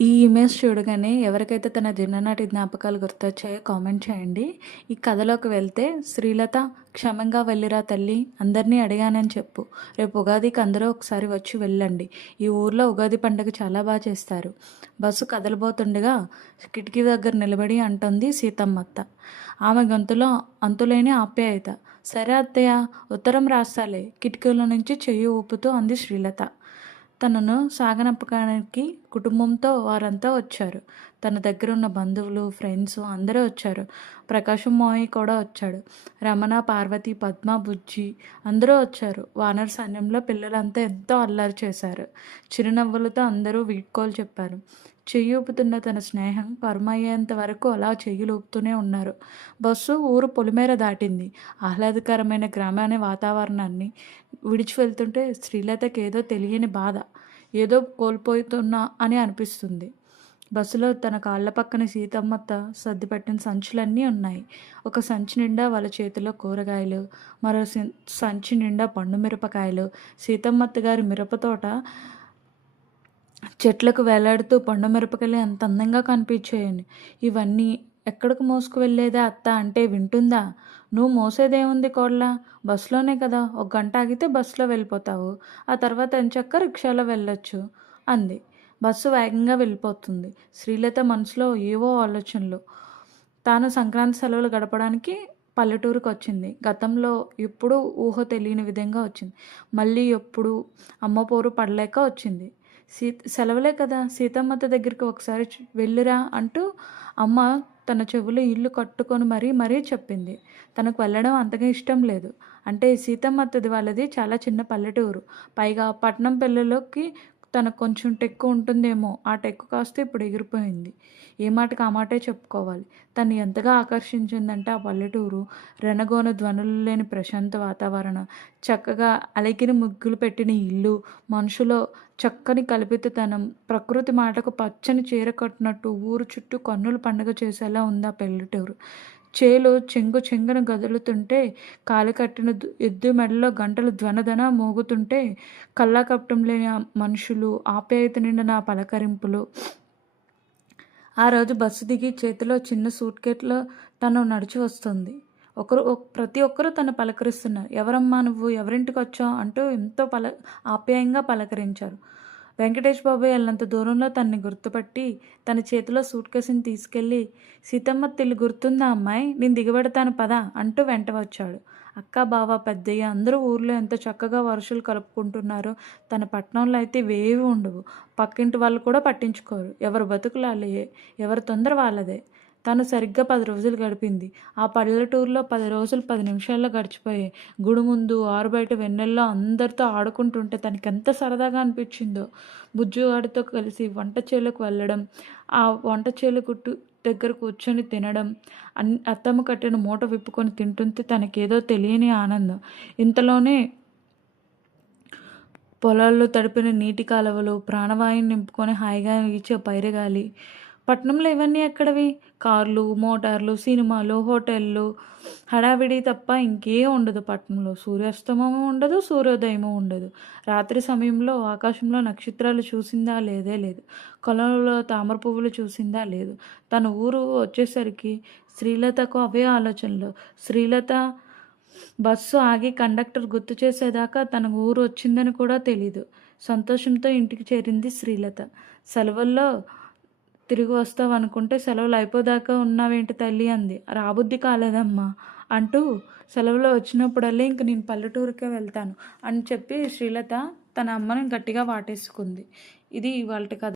ఈ ఇమేజ్ చూడగానే ఎవరికైతే తన చిన్ననాటి జ్ఞాపకాలు గుర్తొచ్చాయో కామెంట్ చేయండి. ఈ కథలోకి వెళ్తే శ్రీలత క్షమంగా వెళ్ళిరా తల్లి, అందరినీ అడిగానని చెప్పు. రేపు ఉగాదికి అందరూ ఒకసారి వచ్చి వెళ్ళండి. ఈ ఊర్లో ఉగాది పండుగ చాలా బాగా చేస్తారు. బస్సు కదలబోతుండగా కిటికీ దగ్గర నిలబడి అంటుంది సీతమ్మత్త. ఆమె గొంతులో అంతులేని ఆప్యాయత. సరే అత్తయ్య, ఉత్తరం రాస్తాలే, కిటికీల నుంచి చెయ్యి ఊపుతూ అంది శ్రీలత. తనను సాగనంపడానికి కుటుంబంతో వారంతా వచ్చారు. తన దగ్గర ఉన్న బంధువులు, ఫ్రెండ్స్ అందరూ వచ్చారు. ప్రకాశం మావయ్య కూడా వచ్చాడు. రమణ, పార్వతి, పద్మ, బుజ్జి అందరూ వచ్చారు. వానర సైన్యంలో పిల్లలంతా ఎంతో అల్లరి చేశారు. చిరునవ్వులతో అందరూ వీడ్కోలు చెప్పారు. చెయ్యి ఊపుతున్న తన స్నేహం పరమయ్యేంత వరకు అలా చెయ్యిలు ఊపుతూనే ఉన్నారు. బస్సు ఊరు పొలిమేర దాటింది. ఆహ్లాదకరమైన గ్రామాన్ని వాతావరణాన్ని విడిచి వెళ్తుంటే శ్రీలతకి ఏదో తెలియని బాధ, ఏదో కోల్పోతున్నా అని అనిపిస్తుంది. బస్సులో తన కాళ్ళ పక్కన సీతమ్మత్త సర్దిపెట్టిన సంచులన్నీ ఉన్నాయి. ఒక సంచి నిండా వాళ్ళ చేతిలో కూరగాయలు, మరో సంచి నిండా పండు మిరపకాయలు. సీతమ్మత్త గారి మిరపతోట చెట్లకు వేలాడుతూ పండు మిరపకాయలు ఎంత అందంగా కనిపించాయని. ఇవన్నీ ఎక్కడికి మోసుకు వెళ్ళేదా అత్త అంటే వింటుందా? నువ్వు మోసేదేముంది కోళ్ళ, బస్సులోనే కదా, ఒక గంట ఆగితే బస్సులో వెళ్ళిపోతావు, ఆ తర్వాత ఎంచక్క రిక్షాలో వెళ్ళొచ్చు అంది. బస్సు వేగంగా వెళ్ళిపోతుంది. శ్రీలత మనసులో ఏవో ఆలోచనలు. తాను సంక్రాంతి సెలవులు గడపడానికి పల్లెటూరుకు వచ్చింది. గతంలో ఎప్పుడూ ఊహ తెలియని విధంగా వచ్చింది. మళ్ళీ ఎప్పుడు అమ్మ పోరు పడలేక వచ్చింది. సెలవులే కదా, సీతమ్మత దగ్గరికి ఒకసారి వెళ్ళిరా అంటూ అమ్మ తన చెవులు ఇల్లు కట్టుకొని మరీ చెప్పింది. తనకు వెళ్ళడం అంతగా ఇష్టం లేదు. అంటే సీతమ్మత్తది వాళ్ళది చాలా చిన్న పల్లెటూరు. పైగా పట్నం పిల్లలకి తనకు కొంచెం టెక్కు ఉంటుందేమో, ఆ టెక్కు కాస్త ఇప్పుడు ఎగిరిపోయింది. ఏ మాటకి ఆ మాటే చెప్పుకోవాలి. తను ఎంతగా ఆకర్షించిందంటే ఆ పల్లెటూరు, రెనగోన ధ్వనులు లేని ప్రశాంత వాతావరణం, చక్కగా అలికిన ముగ్గులు పెట్టిన ఇల్లు, మనుషులో చక్కని కల్పితతనం, ప్రకృతి మాటకు పచ్చని చీర కట్టినట్టు ఊరు చుట్టూ కన్నుల పండుగ చేసేలా ఉంది ఆ పల్లెటూరు. చేలు చెంగు చెంగున గదులుతుంటే, కాలి కట్టిన ఎద్దు మెడలో గంటలు ధ్వనధన మోగుతుంటే, కల్లాకపటం లేని మనుషులు, ఆప్యాయత నిండిన పలకరింపులు. ఆ రోజు బస్సు దిగి చేతిలో చిన్న సూట్ కేసులో తను నడిచి వస్తుంది. ప్రతి ఒక్కరూ తను పలకరిస్తున్నారు. ఎవరమ్మా నువ్వు, ఎవరింటికి వచ్చావు అంటూ ఎంతో ఆప్యాయంగా పలకరించారు. వెంకటేష్ బాబాయ్ వెళ్ళినంత దూరంలో తనని గుర్తుపట్టి తన చేతిలో సూట్ కేసుని తీసుకెళ్ళి, సీతమ్మ తిల్లు గుర్తుందా అమ్మాయి, నేను దిగబెడతాను పదా అంటూ వెంట వచ్చాడు. అక్క, బావ, పెద్దయ్య అందరూ ఊర్లో ఎంత చక్కగా వరుసలు కలుపుకుంటున్నారో. తన పట్టణంలో అయితే ఇవేవి ఉండవు. పక్కింటి వాళ్ళు కూడా పట్టించుకోరు. ఎవరి బతుకులాలే, ఎవరి తొందర వాళ్ళదే. తను సరిగ్గా 10 రోజులు గడిపింది. ఆ పల్లెటూరులో 10 రోజులు 10 నిమిషాల్లో గడిచిపోయాయి. గుడి ముందు, ఆరుబయట వెన్నెల్లో అందరితో ఆడుకుంటుంటే తనకెంత సరదాగా అనిపించిందో. బుజ్జుగాడితో కలిసి వంట చేలకు వెళ్ళడం, ఆ వంట చేలు గుట్టు దగ్గర కూర్చొని తినడం, అత్తమ్మ కట్టిన మూట విప్పుకొని తింటుంటే తనకేదో తెలియని ఆనందం. ఇంతలోనే పొలాల్లో తడిపిన నీటి కాలువలు, ప్రాణవాయువుని నింపుకొని హాయిగా వీచే పైరుగాలి. పట్నంలో ఇవన్నీ ఎక్కడవి? కార్లు, మోటార్లు, సినిమాలు, హోటళ్ళు, హడావిడి తప్ప ఇంకేం ఉండదు పట్నంలో. సూర్యాస్తమము ఉండదు, సూర్యోదయము ఉండదు. రాత్రి సమయంలో ఆకాశంలో నక్షత్రాలు చూసిందా లేదే లేదు. పొలంలో తామర పువ్వులు చూసిందా లేదు. తన ఊరు వచ్చేసరికి శ్రీలతకు అవే ఆలోచనలు. శ్రీలత బస్సు ఆగి కండక్టర్ గుర్తు చేసేదాకా తన ఊరు వచ్చిందని కూడా తెలీదు. సంతోషంతో ఇంటికి చేరింది శ్రీలత. సెలవుల్లో తిరిగి వస్తావనుకుంటే సెలవులు అయిపోదాకా ఉన్నావేంటి తల్లి అంది. రాబుద్ధి కాలేదమ్మా అంటూ సెలవులో వచ్చినప్పుడల్లా ఇంక నేను పల్లెటూరుకే వెళ్తాను అని చెప్పి శ్రీలత తన అమ్మని గట్టిగా వాటేసుకుంది. ఇది ఇవాల్టి కథ.